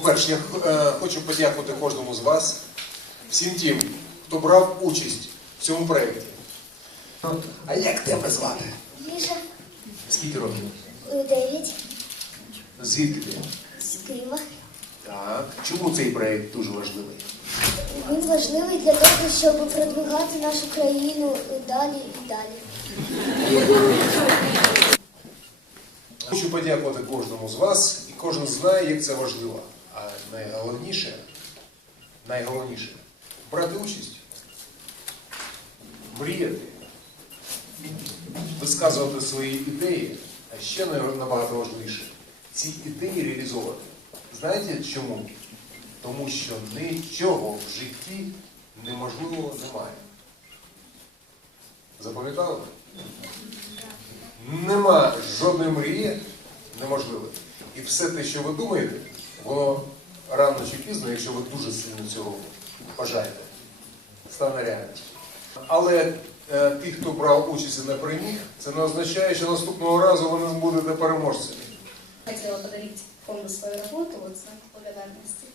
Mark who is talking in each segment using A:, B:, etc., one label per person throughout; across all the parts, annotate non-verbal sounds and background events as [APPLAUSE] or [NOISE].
A: По-перше, я е, хочу подякувати кожному з вас, всім тим, хто брав участь в цьому проєкті. А як тебе звати?
B: Міша
A: Скільки років?
B: 9
A: Звідки ти?
B: з Києва.
A: Так. Чому цей проєкт дуже важливий?
B: Він важливий для того, щоб продвигати нашу країну далі і далі.
A: Хочу подякувати кожному з вас, і кожен знає, як це важливо. Найголовніше, найголовніше брати участь, мріяти, висказувати свої ідеї, а ще набагато важливіше ці ідеї реалізовувати. Знаєте чому? Тому що нічого в житті неможливого немає. Запам'ятали? Нема жодної мрії неможливої. І все те, що ви думаєте, воно рано чи пізно, якщо ви дуже сильно цього бажаєте, стане реальністю. Але е, ті, хто брав участь і не переміг, це не означає, що наступного разу ви не будете переможцями.
C: Хотела подарить фонду свою работу, вот знак благодарности.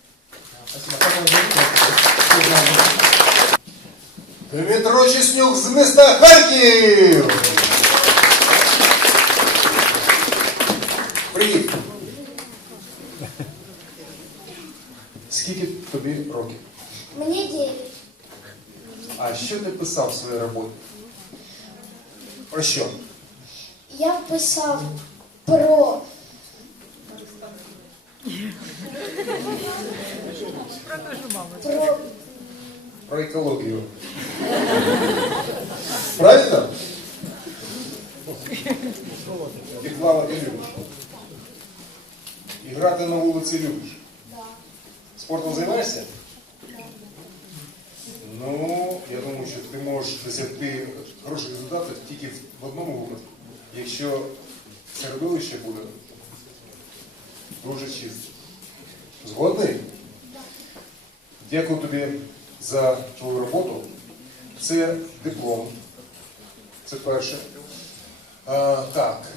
A: Дмитро Чеснюк з міста Харків! тобі років?
B: Мені 9.
A: А що ти писав в своїй роботі? Про що?
B: Я писав про про
A: Про екологію. Правильно? І плавати любиш. І грати на вулиці любиш. Якщо середовище буде дуже чисте. Згодний? Дякую тобі за твою роботу. Це диплом. Це перше. А, так.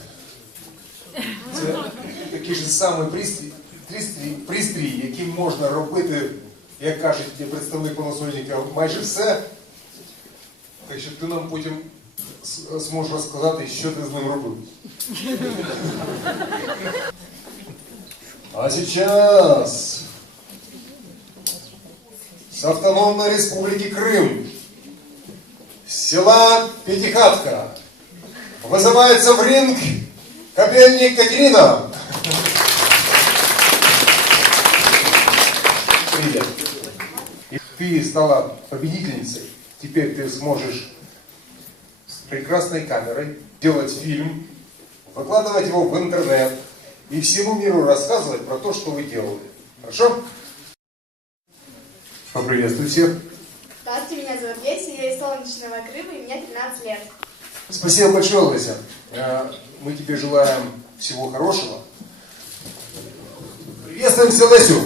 A: Це такий же самий пристрій, пристрій, пристрій, яким можна робити, як кажуть представник Panasonic, майже все. Так що ти нам потім зможеш розказати, що ти з ним робив. А сейчас с автономной республики Крым, села Пятихатка, вызывается в ринг капельник Катерина. Привет. И ты стала победительницей. Теперь ты сможешь прекрасной камерой делать фильм, выкладывать его в интернет и всему миру рассказывать про то, что вы делали. Хорошо? Поприветствую всех.
D: Здравствуйте, меня зовут Леся, я из Солнечного Крыма, и мне 13 лет.
A: Спасибо большое, Леся. Э, Мы тебе желаем всего хорошего. Приветствуем Лесю.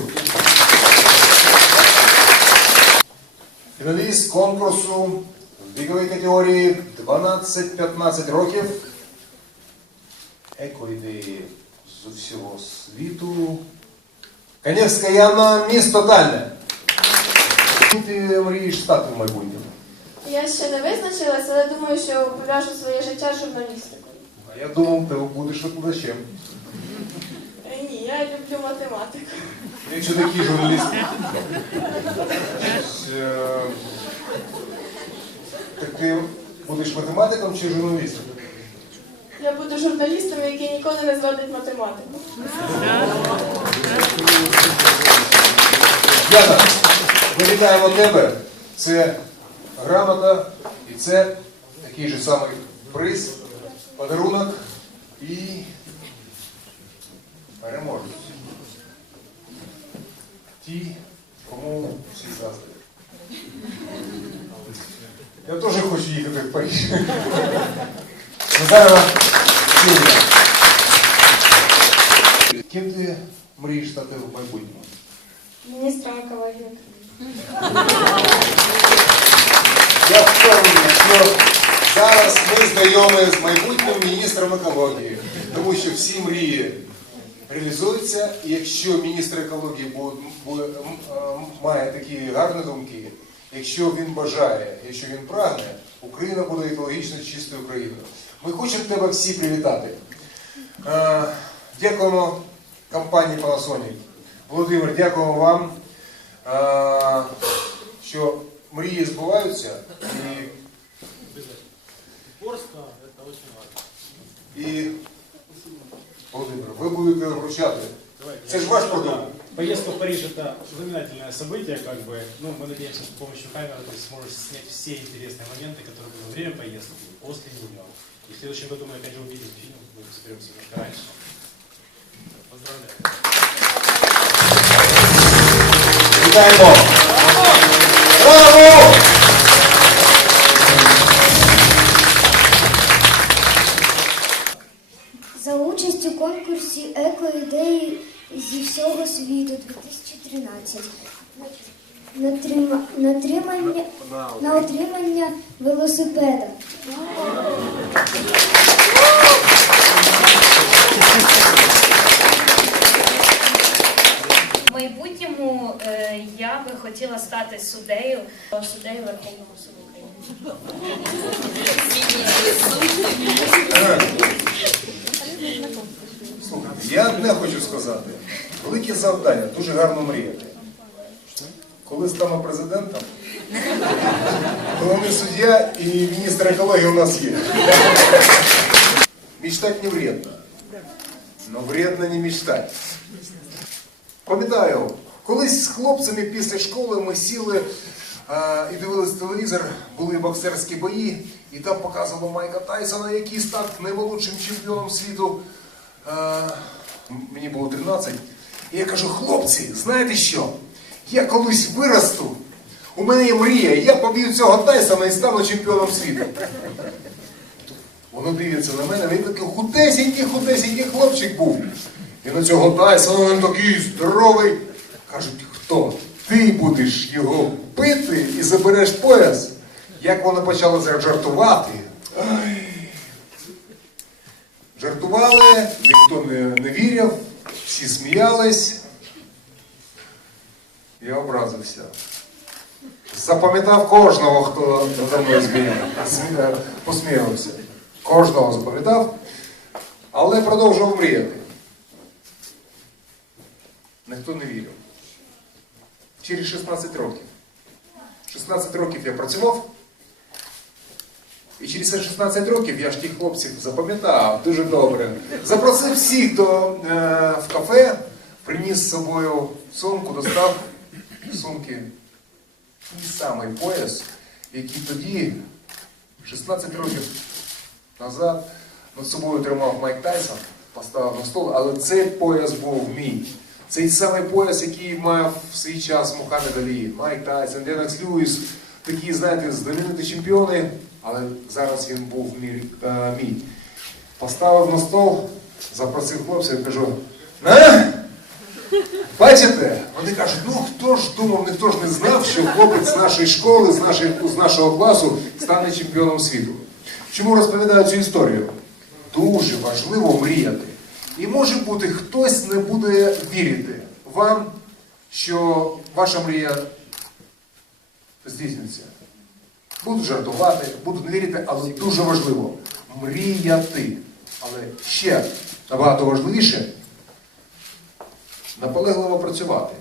A: Фіналіст конкурсу в віковій категорії 12-15 років. Еко-ідеї з усього світу. Каневська Яна, місто Тальне. Ким ти мрієш стати в майбутньому?
D: Я ще не визначилася, але думаю, що пов'яжу своє життя з журналістикою.
A: А я думав, ти будеш викладачем.
D: Е, Ні, я люблю математику.
A: Якщо такий журналіст. [LAUGHS] Так ти будеш математиком чи журналістом?
D: Я буду журналістом, який ніколи не зводить математику.
A: Яна, ми вітаємо тебе. Це грамота і це такий же самий приз, подарунок і переможець. Ті, кому всі заздрять. Я теж хочу їхати в Париж. Назарова Сильвія. Ким ти мрієш стати в майбутньому?
D: Міністром екології.
A: Я впевнений, що зараз ми знайомі з майбутнім міністром екології, тому що всі мрії реалізується, і якщо міністр екології буде, буде, е, має такі гарні думки, якщо він бажає, якщо він прагне, Україна буде екологічно чистою країною. Ми хочемо тебе всі привітати. Е, Дякуємо компанії Panasonic. Володимир, дякуємо вам, е, що мрії збуваються і. І, Володимир, ви будете вручати. Это ж ваш продукт.
E: Поездка в Париж – это знаменательное событие, как бы. Ну, мы надеемся, что с помощью камеры ты сможешь снять все интересные моменты, которые были во время поездки, после нее. И в следующем году мы опять же увидим фильм, мы соберемся немножко раньше. Поздравляю.
A: Вітаємо! Браво!
B: За участь у конкурсі Еко-ідеї Зі всього світу 2013. На, трима- на, тримання, на отримання велосипеда.
C: В майбутньому е, я би хотіла стати суддею, суддею Верховного суду України.
A: Я одне хочу сказати. Велике завдання, дуже гарно мріяти. Коли стану президентом, головний суддя і міністр екології у нас є. Мечтать не вредно. Но вредно не мечтать. Пам'ятаю, колись з хлопцями після школи ми сіли а, і дивились телевізор, були боксерські бої, і там показували Майка Тайсона, який став наймолодшим чемпіоном світу. Мені було 13. І я кажу, хлопці, знаєте що? Я колись виросту, у мене є мрія, я поб'ю цього Тайсона і стану чемпіоном світу. Воно дивиться на мене, він такий худесенький, худесенький хлопчик був. І на цього Тайсона він такий здоровий. Кажуть, хто? Ти будеш його бити і забереш пояс. Як вони почали зараз жартувати. Ай. Жартували, ніхто не, не вірив, всі сміялись. Я образився. Запам'ятав кожного, хто за мною зміяв, змі- посміявся. Кожного запам'ятав, але продовжував мріяти. Ніхто не вірив. Через 16 років. 16 років я працював. І через 16 років я ж тих хлопців запам'ятав дуже добре. Запросив всіх до, е, в кафе, приніс з собою сумку, достав сумки той самий пояс, який тоді, 16 років назад, над собою тримав Майк Тайсон, поставив на стол, але цей пояс був мій. Цей самий пояс, який мав в свій час Мухаммед Алі, Майк Тайсон, Ленокс Льюіс, такі, знаєте, знамениті чемпіони, але зараз він був мій. е, мій. Поставив на стол, запросив хлопців і кажу, на! Бачите? Вони кажуть, ну хто ж думав, ніхто ж не знав, що хлопець з нашої школи, з, нашої, з нашого класу стане чемпіоном світу. Чому розповідаю цю історію? Дуже важливо мріяти. І може бути, хтось не буде вірити вам, що ваша мрія здійсниться. Будуть жартувати, будуть не вірити, але дуже важливо мріяти. Але ще набагато важливіше наполегливо працювати.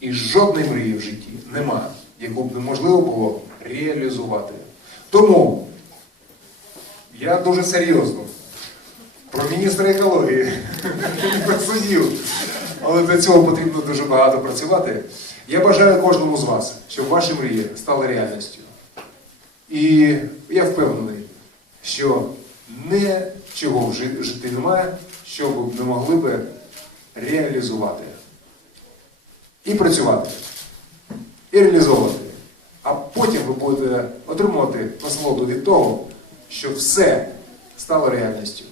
A: І жодної мрії в житті нема, яку б неможливо було реалізувати. Тому я дуже серйозно про міністра екології, [LAUGHS] про суддів. Але для цього потрібно дуже багато працювати. Я бажаю кожному з вас, щоб ваші мрії стали реальністю. І я впевнений, що нічого в жи- житті немає, що ви не могли би реалізувати. І працювати, і реалізовувати. А потім ви будете отримувати насолоду від того, що все стало реальністю.